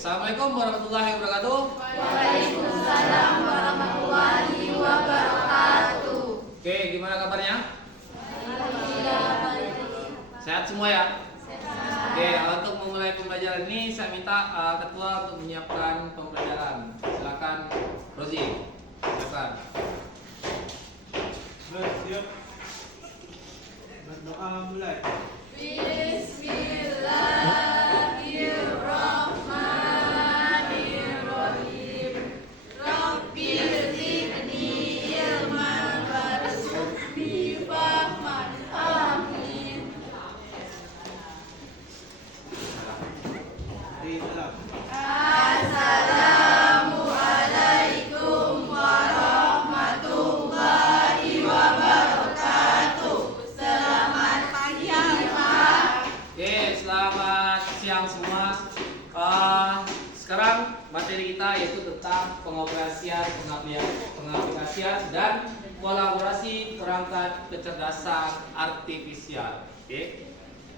Assalamualaikum warahmatullahi wabarakatuh. Waalaikumsalam warahmatullahi wabarakatuh. Oke, gimana kabarnya? Alhamdulillah. Sehat semua ya? Oke, untuk memulai pembelajaran ini saya minta ketua untuk menyiapkan pembelajaran. Silakan, Rozi. Silakan. Siap. Berdoa mulai. Bismillahirrahmanirrahim. Rabbil zidni ilman warzuqni fahman. Amin. Diulang. Assalamualaikum warahmatullahi wabarakatuh. Selamat pagi, Pak. Oke, selamat siang semua. Sekarang materi kita yaitu tentang pengaplikasian dan kolaborasi perangkat kecerdasan artifisial. Oke.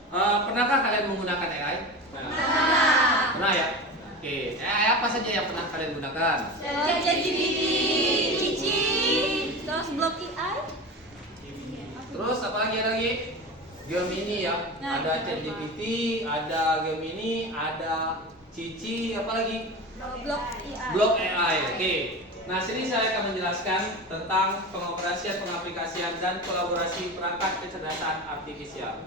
Pernahkah kalian menggunakan AI? Pernah ya? Oke. AI apa saja yang pernah kalian gunakan? ChatGPT, Cici, terus blog AI. Terus apa lagi ada lagi? Gemini ya. Nah, Ada ChatGPT, ada Gemini, ada Cici, apa lagi? Blog AI. Blog AI. Oke. Nah, sini saya akan menjelaskan tentang pengaplikasian dan kolaborasi perangkat kecerdasan artifisial.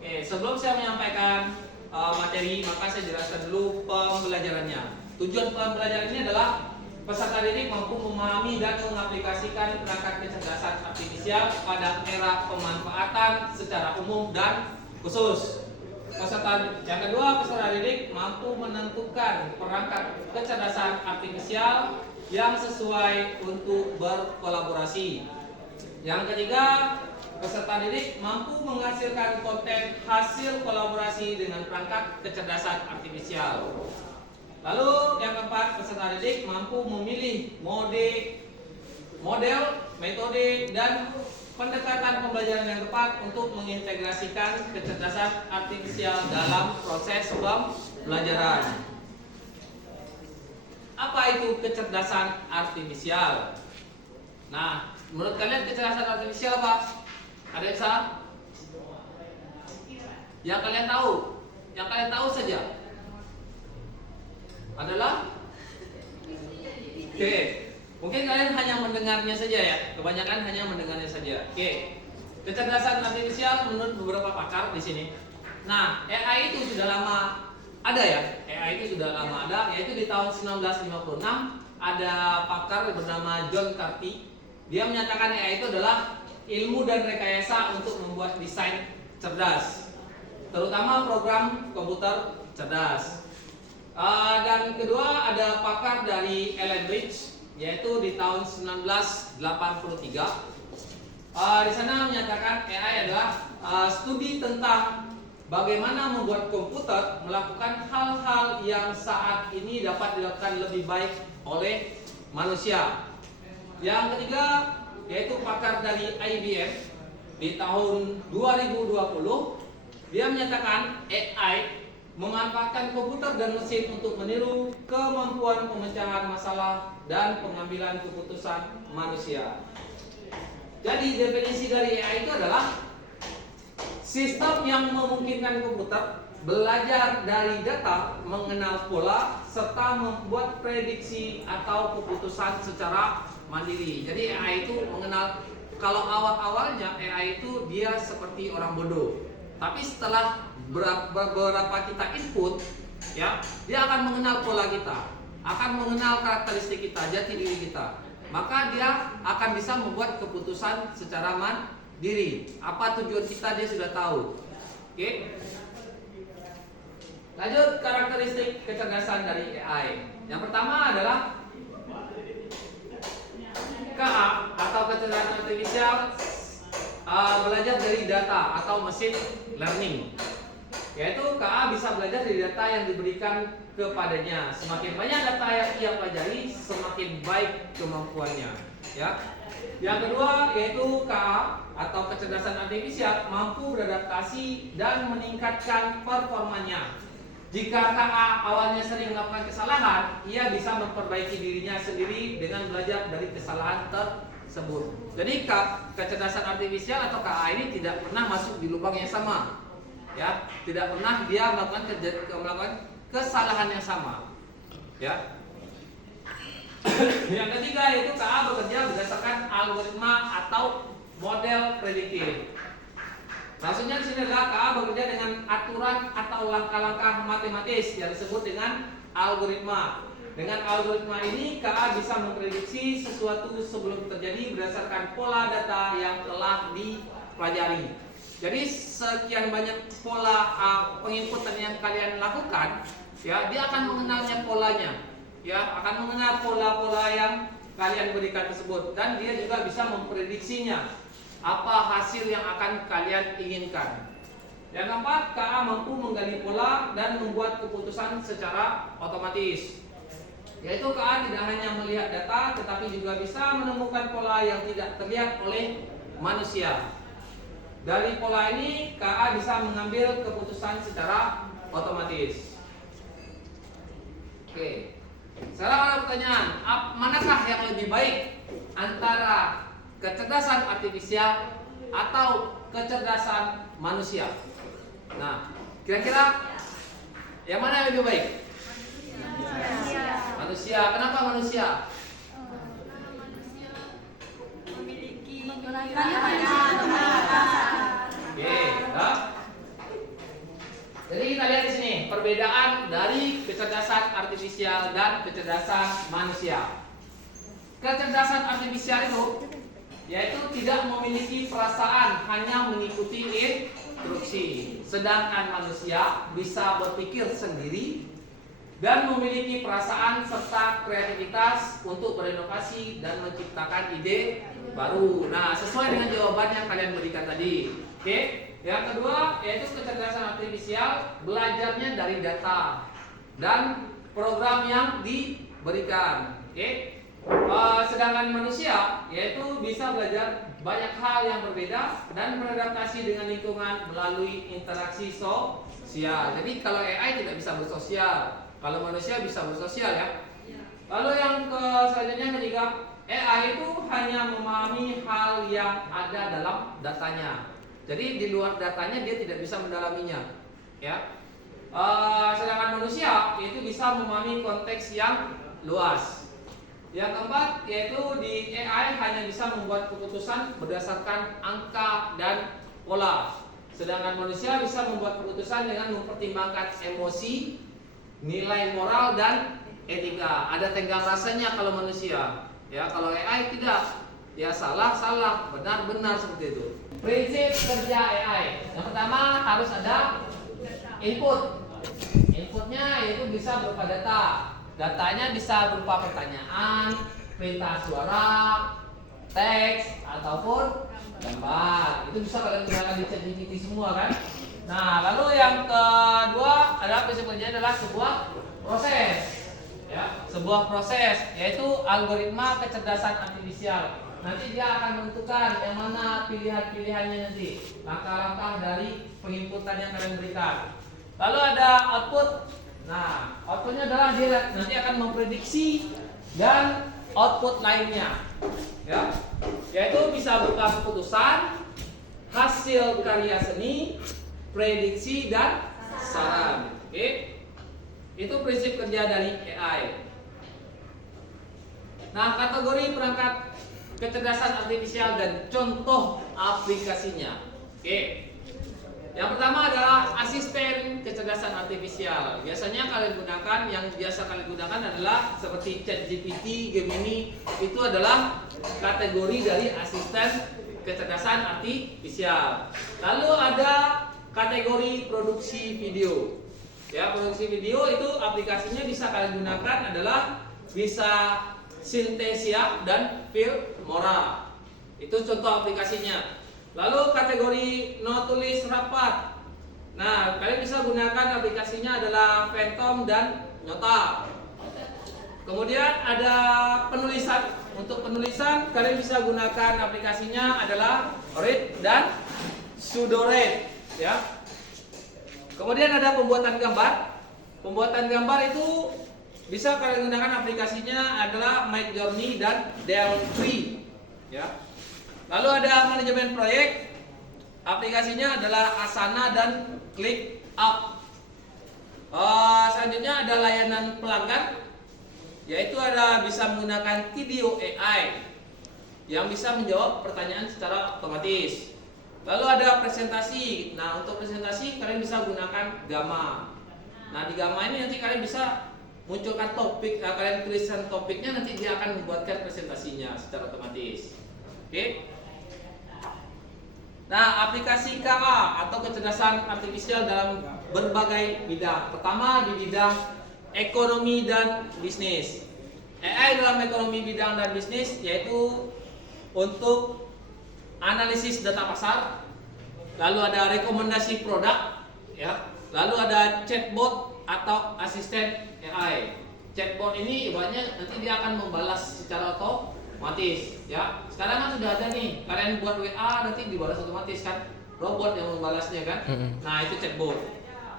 Oke, sebelum saya menyampaikan materi, maka saya jelaskan dulu pembelajarannya. Tujuan pembelajaran ini adalah peserta didik mampu memahami dan mengaplikasikan perangkat kecerdasan artifisial pada era pemanfaatan secara umum dan khusus. Yang kedua, peserta didik mampu menentukan perangkat kecerdasan artifisial yang sesuai untuk berkolaborasi. Yang ketiga, peserta didik mampu menghasilkan konten hasil kolaborasi dengan perangkat kecerdasan artifisial. Lalu yang keempat, peserta didik mampu memilih model, metode, dan pendekatan pembelajaran yang tepat untuk mengintegrasikan kecerdasan artifisial dalam proses pembelajaran. Apa itu kecerdasan artifisial? Nah, menurut kalian kecerdasan artifisial apa? Ada yang salah? Yang kalian tahu saja adalah oke. Mungkin kalian hanya mendengarnya saja ya. Kebanyakan hanya mendengarnya saja. Oke. Kecerdasan artifisial menurut beberapa pakar di sini. Nah, AI itu sudah lama ada ya. AI itu sudah lama ada, yaitu di tahun 1956 ada pakar bernama John Carty. Dia menyatakan AI itu adalah ilmu dan rekayasa untuk membuat desain cerdas, terutama program komputer cerdas. Dan kedua ada pakar dari Allen Bridge, yaitu di tahun 1983. Di sana menyatakan AI adalah studi tentang bagaimana membuat komputer melakukan hal-hal yang saat ini dapat dilakukan lebih baik oleh manusia. Yang ketiga yaitu pakar dari IBM di tahun 2020. Dia menyatakan AI memanfaatkan komputer dan mesin untuk meniru kemampuan pemecahan masalah dan pengambilan keputusan manusia. Jadi definisi dari AI itu adalah sistem yang memungkinkan komputer belajar dari data, mengenal pola, serta membuat prediksi atau keputusan secara mandiri. Jadi AI itu mengenal, kalau awal-awalnya AI itu dia seperti orang bodoh. Tapi setelah beberapa kita input, ya, dia akan mengenal pola kita, akan mengenal karakteristik kita, jati diri kita. Maka dia akan bisa membuat keputusan secara mandiri. Apa tujuan kita dia sudah tahu. Oke. Lanjut, karakteristik kecerdasan dari AI. Yang pertama adalah KA atau kecerdasan artifisial belajar dari data atau machine learning. Yaitu KA bisa belajar dari data yang diberikan kepadanya. Semakin banyak data yang ia pelajari, semakin baik kemampuannya. Ya. Yang kedua yaitu KA atau kecerdasan artifisial mampu beradaptasi dan meningkatkan performanya. Jika KA awalnya sering melakukan kesalahan, ia bisa memperbaiki dirinya sendiri dengan belajar dari kesalahan tersebut. Jadi kecerdasan artifisial atau KA ini tidak pernah masuk di lubang yang sama, ya, tidak pernah dia melakukan kesalahan yang sama, ya. Yang ketiga yaitu KA bekerja berdasarkan algoritma atau model prediktif. Maksudnya di sini adalah KA bekerja dengan aturan atau langkah-langkah matematis yang disebut dengan algoritma. Dengan algoritma ini KA bisa memprediksi sesuatu sebelum terjadi berdasarkan pola data yang telah dipelajari. Jadi sekian banyak pola penginputan yang kalian lakukan, ya, dia akan mengenalnya polanya, ya, akan mengenal pola-pola yang kalian berikan tersebut, dan dia juga bisa memprediksinya apa hasil yang akan kalian inginkan. Yang keempat, KA mampu menggali pola dan membuat keputusan secara otomatis. Yaitu KA tidak hanya melihat data, tetapi juga bisa menemukan pola yang tidak terlihat oleh manusia. Dari pola ini, KA bisa mengambil keputusan secara otomatis. Oke. Sekarang ada pertanyaan, manakah yang lebih baik antara kecerdasan artifisial atau kecerdasan manusia? Nah, kira-kira yang mana yang lebih baik? Manusia. Kenapa manusia? Oke, ya. Jadi kita lihat di sini perbedaan dari kecerdasan artifisial dan kecerdasan manusia. Kecerdasan artifisial itu yaitu tidak memiliki perasaan, hanya mengikuti instruksi. Sedangkan manusia bisa berpikir sendiri dan memiliki perasaan serta kreativitas untuk berinovasi dan menciptakan ide baru. Nah, sesuai dengan jawaban yang kalian berikan tadi. Oke. Yang kedua yaitu kecerdasan artifisial belajarnya dari data dan program yang diberikan. Oke. Sedangkan manusia yaitu bisa belajar banyak hal yang berbeda dan beradaptasi dengan lingkungan melalui interaksi sosial. Jadi kalau AI tidak bisa bersosial, kalau manusia bisa bersosial, ya. Lalu yang selanjutnya ketiga, AI itu hanya memahami hal yang ada dalam datanya. Jadi di luar datanya dia tidak bisa mendalaminya, ya. Sedangkan manusia itu bisa memahami konteks yang luas. Yang keempat yaitu di AI hanya bisa membuat keputusan berdasarkan angka dan pola. Sedangkan manusia bisa membuat keputusan dengan mempertimbangkan emosi, nilai moral dan etika. Ada tenggang rasanya kalau manusia. Ya, kalau AI tidak. Ya salah, benar seperti itu. Prinsip kerja AI. Yang pertama harus ada input. Inputnya yaitu bisa berupa data. Datanya bisa berupa pertanyaan, perintah suara, teks, ataupun gambar. Itu bisa kalian gunakan di ChatGPT semua, kan? Nah, lalu yang kedua adalah prinsip kerja adalah sebuah proses. Ya, sebuah proses yaitu algoritma kecerdasan artifisial. Nanti dia akan menentukan yang mana pilihan-pilihannya nanti, langkah-langkah dari penginputan yang kalian berikan. Lalu ada output. Nah, outputnya adalah dia nanti akan memprediksi dan output lainnya, ya, yaitu bisa berupa keputusan, hasil karya seni, prediksi dan saran. Oke, itu prinsip kerja dari AI. Nah, kategori perangkat kecerdasan artifisial dan contoh aplikasinya. Oke. Yang pertama adalah asisten kecerdasan artifisial. Biasanya kalian gunakan, yang biasa kalian gunakan adalah seperti ChatGPT, Gemini. Itu adalah kategori dari asisten kecerdasan artifisial. Lalu ada kategori produksi video. Ya, produksi video itu aplikasinya bisa kalian gunakan adalah bisa Synthesia dan Filmora. Itu contoh aplikasinya. Lalu kategori no tulis rapat. Nah, kalian bisa gunakan aplikasinya adalah Phantom dan Nota. Kemudian ada penulisan. Untuk penulisan kalian bisa gunakan aplikasinya adalah Read dan Sudoread, ya. Kemudian ada pembuatan gambar. pembuatan gambar itu bisa kalian gunakan aplikasinya adalah Midjourney dan Delphi ya. Lalu ada manajemen proyek, aplikasinya adalah Asana dan ClickUp. Selanjutnya ada layanan pelanggan, yaitu ada bisa menggunakan video AI yang bisa menjawab pertanyaan secara otomatis. Lalu ada presentasi. Nah, untuk presentasi kalian bisa gunakan Gamma. Nah, di Gamma ini nanti kalian bisa munculkan topik, kalian tuliskan topiknya, nanti dia akan membuatkan presentasinya secara otomatis. Oke. Nah, aplikasi KA atau kecerdasan artifisial dalam berbagai bidang. Pertama di bidang ekonomi dan bisnis. AI dalam ekonomi bidang dan bisnis yaitu untuk analisis data pasar, lalu ada rekomendasi produk, ya, lalu ada chatbot atau asisten AI. Chatbot ini ibaratnya nanti dia akan membalas secara otomatis, ya. Sekarang kan sudah ada nih, kalian buat WA nanti dibalas otomatis kan, robot yang membalasnya kan. Nah itu chatbot.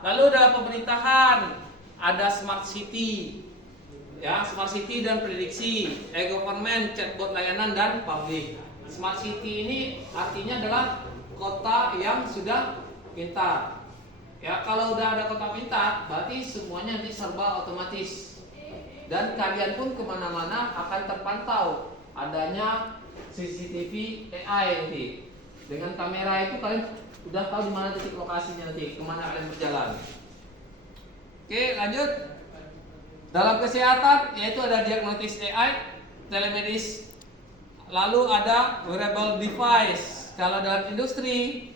Lalu dalam pemerintahan ada smart city, ya, smart city dan prediksi, e-government, chatbot layanan dan publik. Smart city ini artinya adalah kota yang sudah pintar. Ya, kalau udah ada kota pintar, berarti semuanya nanti serba otomatis. Dan kalian pun kemana-mana akan terpantau adanya CCTV AI nanti. Dengan kamera itu kalian udah tahu di mana titik lokasinya nanti, kemana kalian berjalan. Oke, lanjut. Dalam kesehatan yaitu ada diagnosis AI, telemedis, lalu ada wearable device. Kalau dalam industri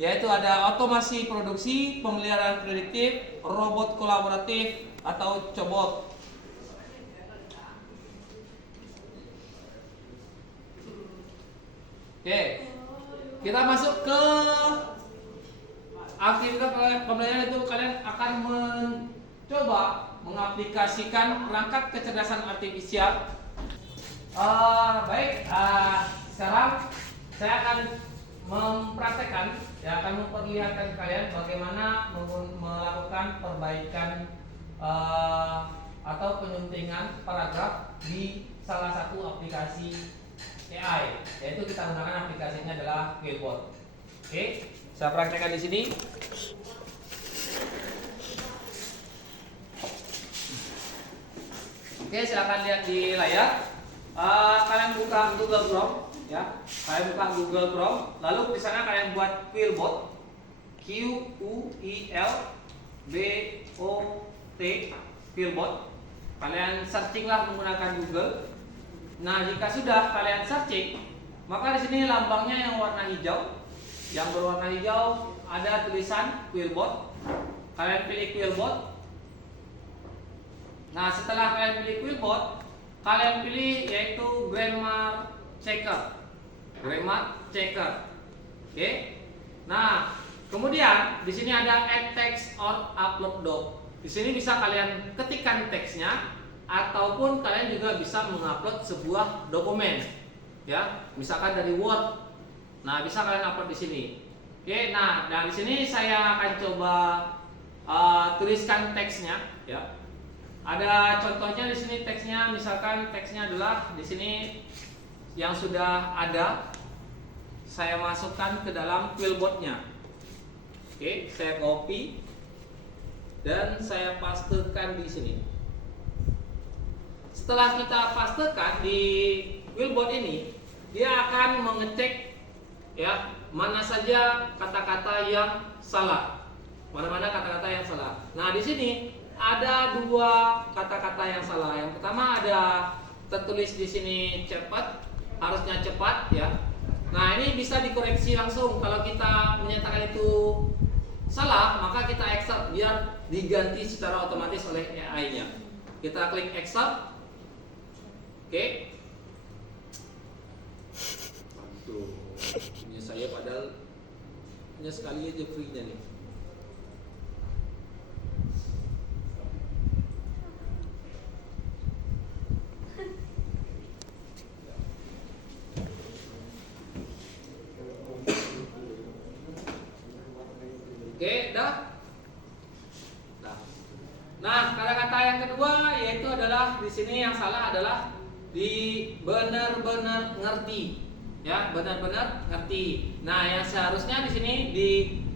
yaitu ada otomasi produksi, pemeliharaan prediktif, robot kolaboratif atau cobot. Oke, kita masuk ke aktivitas pembelajaran itu. Kalian akan mencoba mengaplikasikan perangkat kecerdasan artifisial. Sekarang saya akan mempraktekkan, akan memperlihatkan kalian bagaimana melakukan perbaikan atau penyuntingan paragraf di salah satu aplikasi AI, yaitu kita gunakan aplikasinya adalah Quillbot. Oke, saya praktekkan di sini. Oke, silakan lihat di layar. Kalian buka Google Chrome, ya. Kalian buka Google Chrome, lalu di sana kalian buat Quillbot, QUILBOT, Quillbot. Kalian searching lah menggunakan Google. Nah, jika sudah kalian searching, maka di sini lambangnya yang warna hijau, yang berwarna hijau ada tulisan Quillbot. Kalian pilih Quillbot. Nah, setelah kalian pilih Quillbot, kalian pilih yaitu Grammar Checker. Oke. Nah, kemudian di sini ada add text or upload doc. Di sini bisa kalian ketikkan teksnya ataupun kalian juga bisa mengupload sebuah dokumen. Ya, misalkan dari Word. Nah, bisa kalian upload di sini. Oke, nah, di sini saya akan coba tuliskan teksnya, ya. Ada contohnya di sini teksnya, misalkan teksnya adalah di sini yang sudah ada, saya masukkan ke dalam Quillbotnya. Oke, saya copy dan saya pastekan di sini. Setelah kita pastekan di Quillbot ini, dia akan mengecek, ya, mana saja kata-kata yang salah, mana-mana kata-kata yang salah. Nah, di sini ada dua kata-kata yang salah. Yang pertama ada tertulis di sini cepat, harusnya cepat, ya. Nah, ini bisa dikoreksi langsung. Kalau kita menyatakan itu salah, maka kita accept biar diganti secara otomatis oleh AI-nya. Kita klik accept. Oke. Tuh, punya saya padahal hanya sekali aja free-nya nih. Oke, dah. yang kedua yaitu adalah di sini yang salah adalah di benar-benar ngerti. Ya, benar-benar ngerti. Nah, yang seharusnya di sini di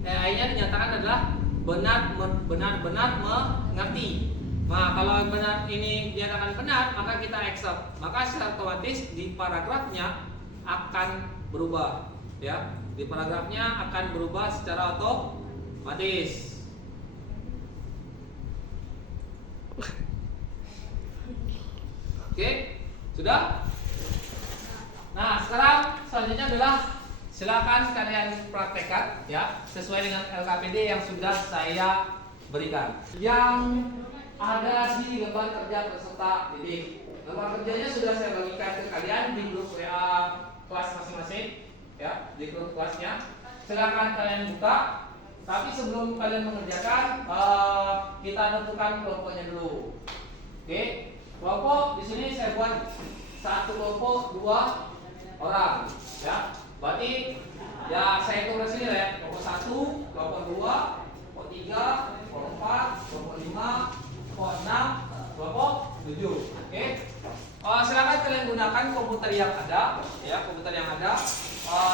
AI-nya dinyatakan adalah benar-benar mengerti. Nah, kalau benar ini dinyatakan benar, maka kita accept. Maka secara otomatis di paragrafnya akan berubah, ya. Di paragrafnya akan berubah secara otomatis. Oke, sudah? Nah, sekarang selanjutnya adalah silakan kalian praktekkan ya sesuai dengan LKPD yang sudah saya berikan. Yang ada di lembar kerja peserta didik. Lembar kerjanya sudah saya bagikan ke kalian di grup WA kelas masing-masing ya, di grup kelasnya. Silakan kalian buka. Tapi sebelum kalian mengerjakan, kita tentukan kelompoknya dulu. Oke, kelompok di sini saya buat satu kelompok 2 orang ya. Berarti ya saya hitung dari sini ya. Kelompok 1, kelompok 2, kelompok 3, kelompok 4, kelompok 5, kelompok 6, kelompok 7. Oke. Silakan kalian gunakan komputer yang ada ya, komputer yang ada.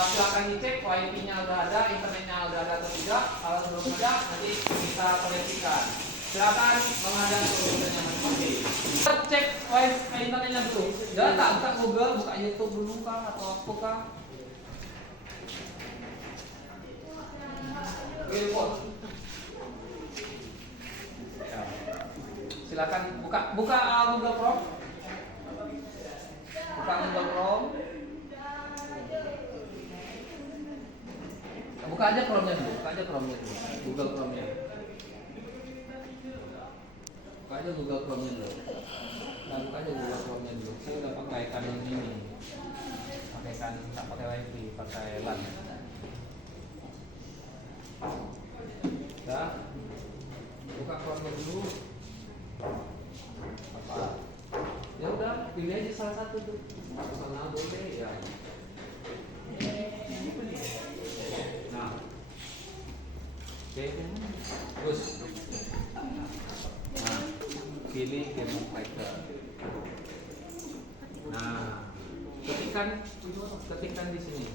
Silakan dicek wifi-nya udah ada, internetnya udah ada atau tidak. Kalau belum ada, nanti kita koneksikan. Silakan menghadap komputernya masing-masing. Cek wifi internetnya dulu. Jangan tak buka Google, buka YouTube dulu kah atau apa kah? Silakan buka Google Chrome. Buka Google Chrome. Buka aja Chrome-nya dulu. Google Chrome-nya. Buka aja Google Chrome-nya dulu. Saya udah pakaikan ini. Tak pakai wifi, pakai LAN. Dah. Buka Chrome dulu. Apa? Ya udah, pilih aja salah satu tuh. Sana boleh ya. Nah. Oke. Terus. Nah, pilih Game Fighter. Nah, ketikkan di sini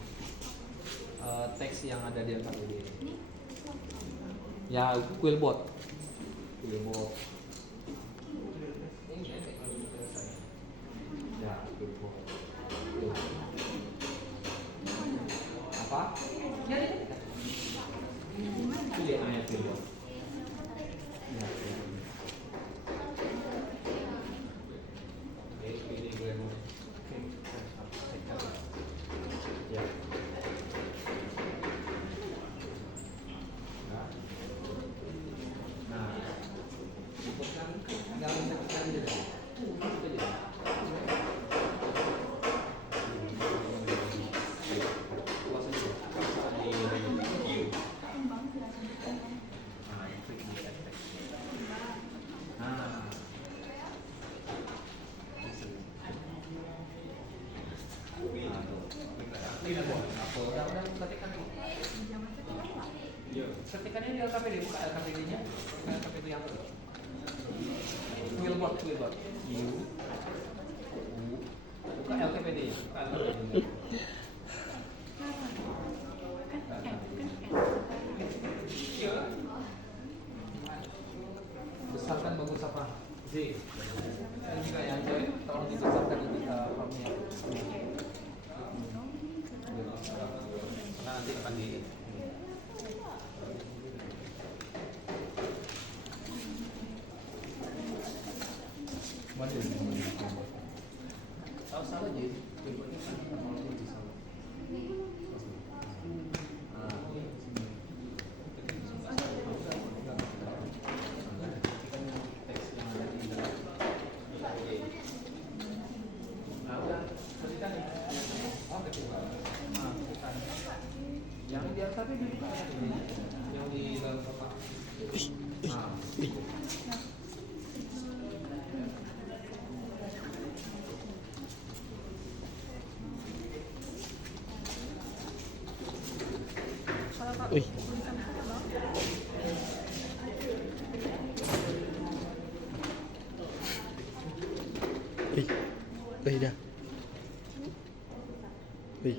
teks yang ada di atas ini. Ya, Quillbot. Ya, Quillbot. Apa? Pilih ayat Quillbot. Ya, pilih Quillbot. Ya. Nah, ikutkan jangan tekan aja. Ketikannya di LKPD, buka LKPD-nya. Buka LKPD yang kedua. Quillbot. Buka LKPD. Besarkan bagus apa? Z. Ini juga yang cewek, tolong dibesarkan nanti formnya. Karena nanti akan di salah aja. Yang di atas itu yang di dalam kotak. Wih. dah. Wih.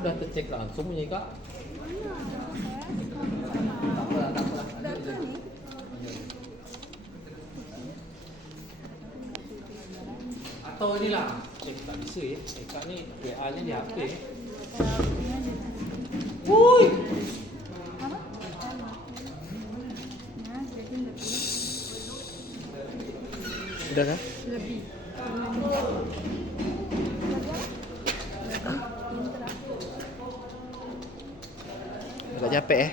Udah tercek langsung ya kak? Tak apa, tak apa. Atau inilah, tak bisa ya. Kak ni WA-nya di HP. Wuih. Udah kan? Lebih. Agak capek ya?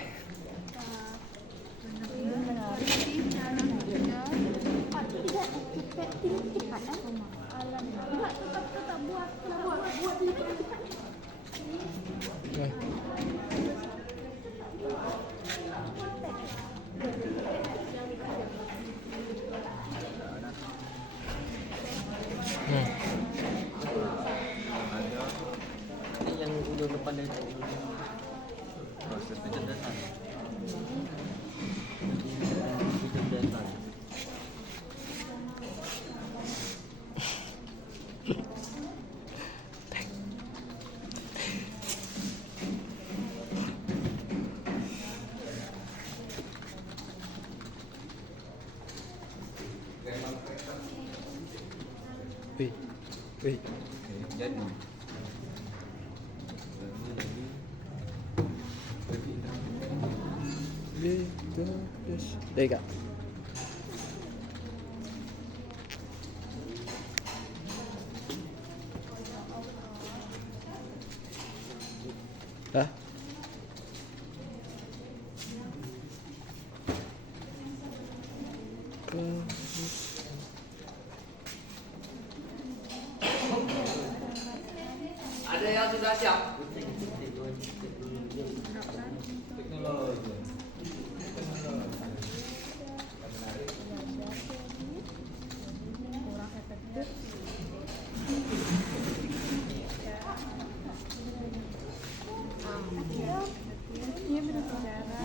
Ini yang udah depan dari proses pencerdasan. Pencerdasan. Wih. Wih. Jadi Đây kak. Hah? Ada yang sudah siap? teknologi. Dia berbicara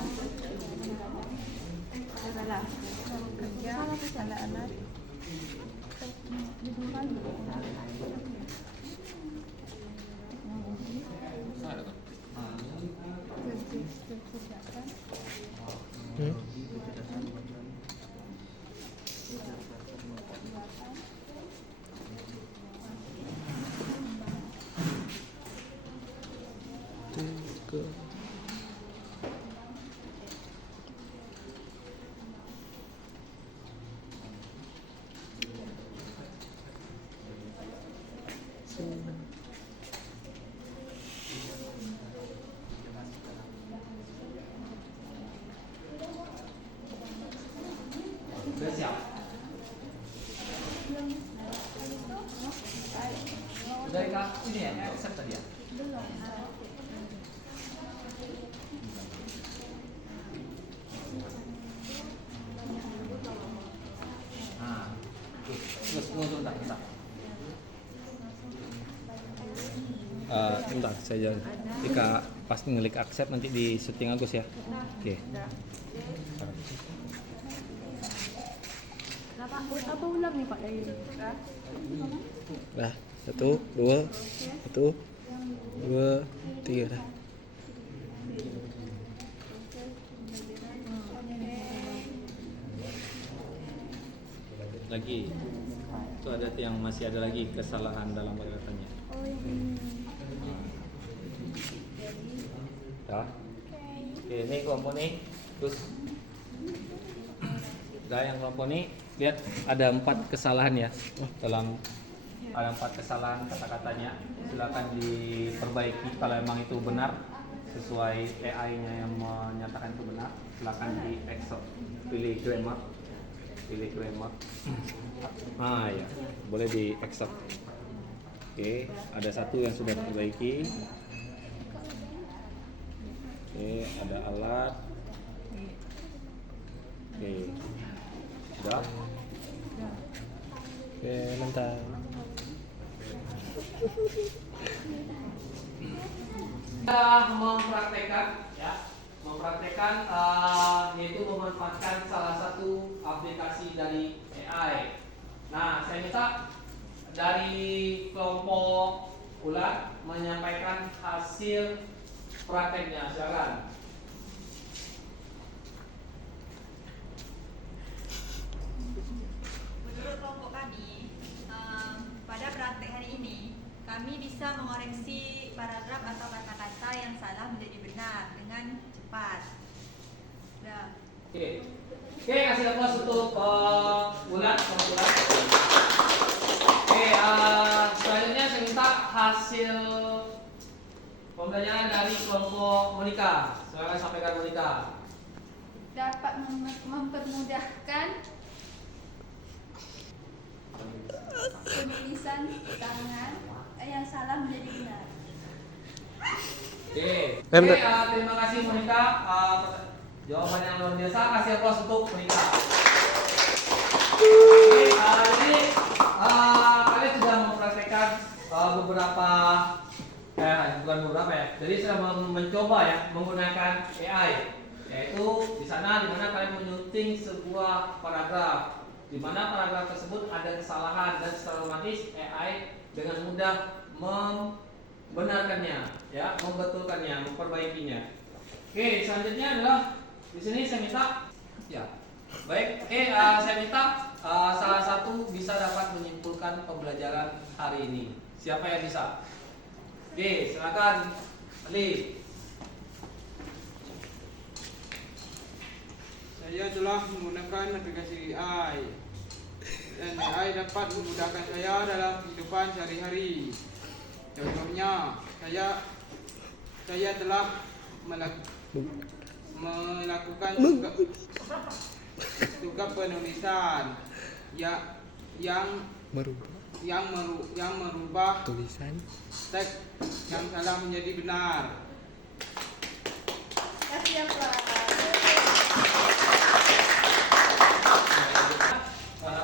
adalah kerja anak-anak Hmm? Tiga. Sudah siap? Udah kak, ini ya, accept tadi ya? Nah, terus tunggu bentar, bentar. Bentar, saya jalan. Jika pas ngelik accept nanti di syuting Agus ya. Oke. apa ulang nih Pak Yayu? Dah, 1, 2, 1, 2, 3 dah. Lagi, itu ada yang masih ada lagi kesalahan dalam perkataannya. Oh ini. Ya. Oke, ini kelompok nih, terus udah yang kelompok nih, lihat ada 4 kesalahan ya dalam ada 4 kesalahan kata-katanya. Silakan diperbaiki kalau emang itu benar sesuai AI-nya yang menyatakan itu benar. Silakan di exo pilih grammar. pilih remark. Ya, boleh di accept. Oke, ada satu yang sudah diperbaiki. Oke, ada alat. Oke, sudah. Oke, mantap. Kita mempraktekkan ya, yaitu memanfaatkan salah satu aplikasi dari AI. Nah, saya minta dari kelompok ulat menyampaikan hasil prakteknya, silakan. Menurut kelompok kami, pada praktek hari ini, kami bisa mengoreksi paragraf atau kata-kata yang salah menjadi benar dengan cepat. Udah. Oke, kasih aplaus untuk ulat, kelompok ulat. Oke, selanjutnya saya minta hasil pembelajaran dari kelompok Monica. Silakan sampaikan Monica. Dapat mempermudahkan penulisan tangan yang salah menjadi benar. Oke, terima kasih Monica. Jawaban yang luar biasa. Kasih aplaus untuk Monica. Oke, jadi kalian sudah mempraktekkan beberapa, bukan beberapa ya. Jadi sudah mencoba ya menggunakan AI, yaitu di sana dimana kalian menyunting sebuah paragraf, di mana paragraf tersebut ada kesalahan dan secara otomatis AI dengan mudah membenarkannya, ya, membetulkannya, memperbaikinya. Oke, selanjutnya adalah di sini saya minta, ya, baik. Saya minta salah satu bisa dapat menyimpulkan pembelajaran hari ini. Siapa yang bisa? Oke, silakan, Ali. Saya telah menggunakan aplikasi AI dan AI dapat memudahkan saya dalam kehidupan sehari-hari. Contohnya, saya telah melakukan tugas penulisan yang merubah Tulisan. teks yang salah menjadi benar. Kasih ya Pak.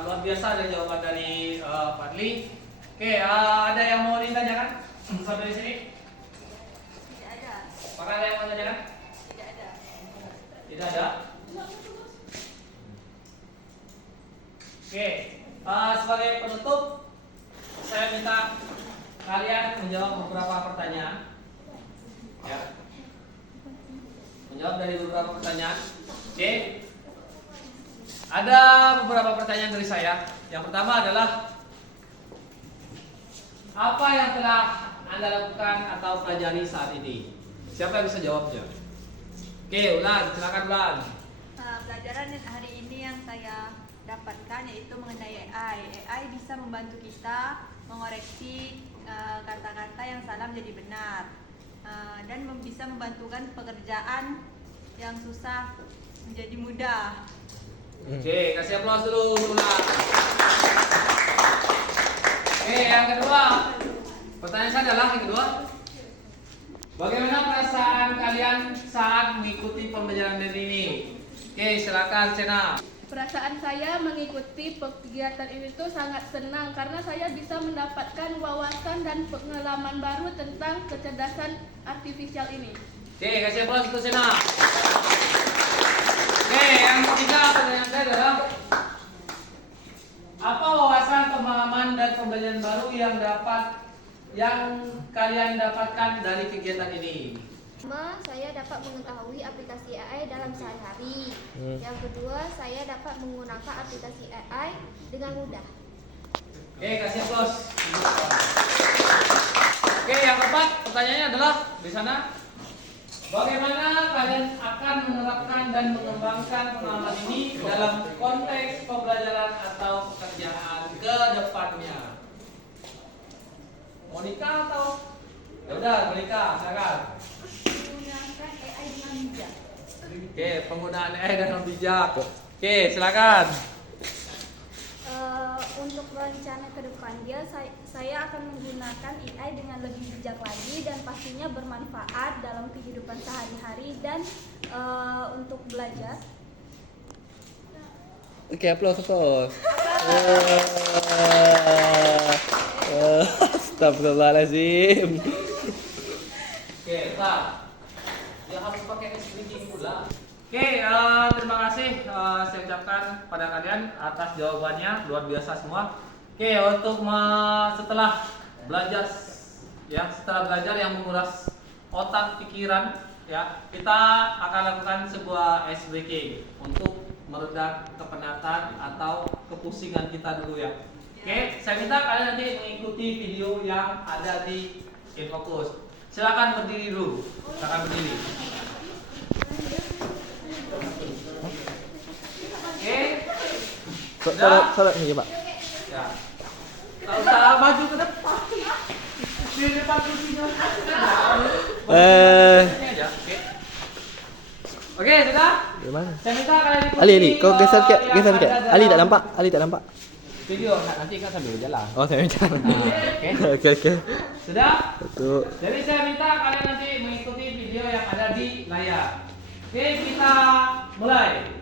Luar biasa ada jawaban dari Fadli. Oke, ada yang mau ditanyakan sampai di sini? Tidak ada. Apakah ada yang mau ditanyakan? Tidak ada. Tidak ada. Oke, sebagai penutup, saya minta kalian menjawab beberapa pertanyaan. Ya, menjawab dari beberapa pertanyaan. Oke, ada beberapa pertanyaan dari saya. Yang pertama adalah apa yang telah Anda lakukan atau pelajari saat ini? Siapa yang bisa jawabnya? Oke, Ulan, silakan Ulan. Pelajaran hari ini yang saya dapatkan yaitu mengenai AI. AI bisa membantu kita mengoreksi kata-kata yang salah menjadi benar, dan bisa membantukan pekerjaan yang susah menjadi mudah. Oke, kasih aplaus dulu Ulan. Oke, yang kedua. Pertanyaan saya adalah yang kedua. Bagaimana perasaan kalian saat mengikuti pembelajaran dari ini? Oke, silakan Sena. Perasaan saya mengikuti kegiatan ini tuh sangat senang karena saya bisa mendapatkan wawasan dan pengalaman baru tentang kecerdasan artifisial ini. Oke, kasih aplaus untuk Sena. Oke, yang ketiga pertanyaan saya adalah apa wawasan, pemahaman dan pembelajaran baru yang kalian dapatkan dari kegiatan ini? Pertama, saya dapat mengetahui aplikasi AI dalam sehari-hari. Yang kedua, saya dapat menggunakan aplikasi AI dengan mudah. Oke, kasih aplaus. Oke, yang keempat pertanyaannya adalah di sana. Bagaimana kalian akan menerapkan dan mengembangkan pengalaman ini dalam konteks pembelajaran atau pekerjaan ke depannya? Monica atau? Ya udah, Monica, silakan. Menggunakan AI dengan bijak. Oke, penggunaan AI dengan bijak. Oke, silakan. untuk rencana ke depannya, saya akan menggunakan AI dengan lebih bijak lagi dan pastinya bermanfaat dalam kehidupan sehari-hari dan untuk belajar. Oke, applause. Astagfirullahaladzim. Oke, Pak. Ya harus pakai SPG pula. Oke, terima kasih saya ucapkan pada kalian atas jawabannya, luar biasa semua. Oke, untuk setelah belajar yang menguras otak pikiran, ya kita akan lakukan sebuah SBK untuk meredam kepenatan atau kepusingan kita dulu ya. Oke, saya minta kalian nanti mengikuti video yang ada di Infocus. Silakan berdiri dulu. Silakan berdiri. Oke. Salah ini, Pak. Ya. Kalau usah maju ke depan. Di depan kursinya. Ini aja. Oke. Oke, sudah? Gimana? Saya minta kalian ikuti. Ali, kau geser ke, yang geser ke. ada dalam Ali tak nampak. Video. Nanti kan sambil berjalan. Oh, saya bicara. Oke. Oke. Sudah? Satu. Jadi saya minta kalian nanti mengikuti video yang ada di layar. Oke, kita mulai.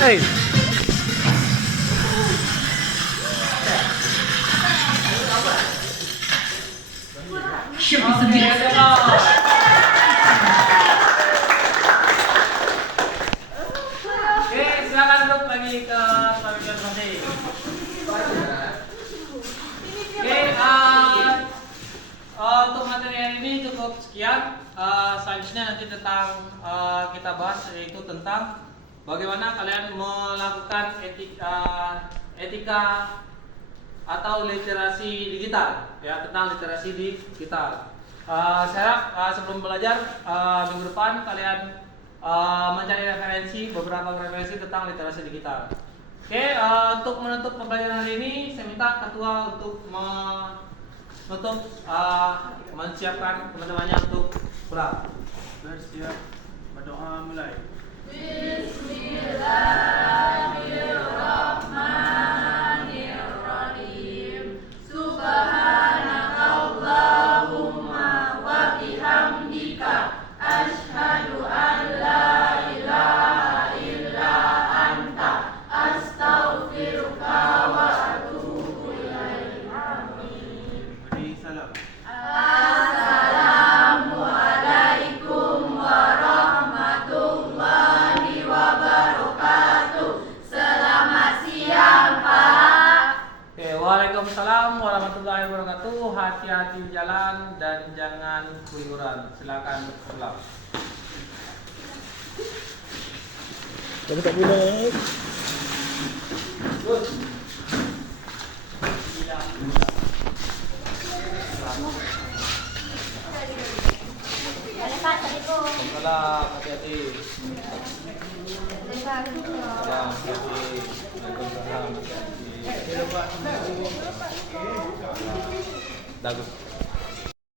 Hey. Oke, silakan duduk lagi ke tempat masing-masing. Oke, untuk materi hari ini cukup sekian. Selanjutnya nanti tentang kita bahas yaitu tentang bagaimana kalian melakukan etika atau literasi digital, ya, tentang literasi digital. Saya harap sebelum belajar minggu depan kalian mencari beberapa referensi tentang literasi digital. Oke, untuk menutup pembelajaran hari ini, saya minta ketua untuk menyiapkan teman-temannya untuk pulang. Bersiap, berdoa mulai. Bismillahirrahmanirrahim. hati-hati di jalan dan jangan keluyuran. Silakan pulang. Kamu tak boleh. Salam, hati-hati. Salam, hati-hati. Waalaikumsalam, hati-hati. Bagus.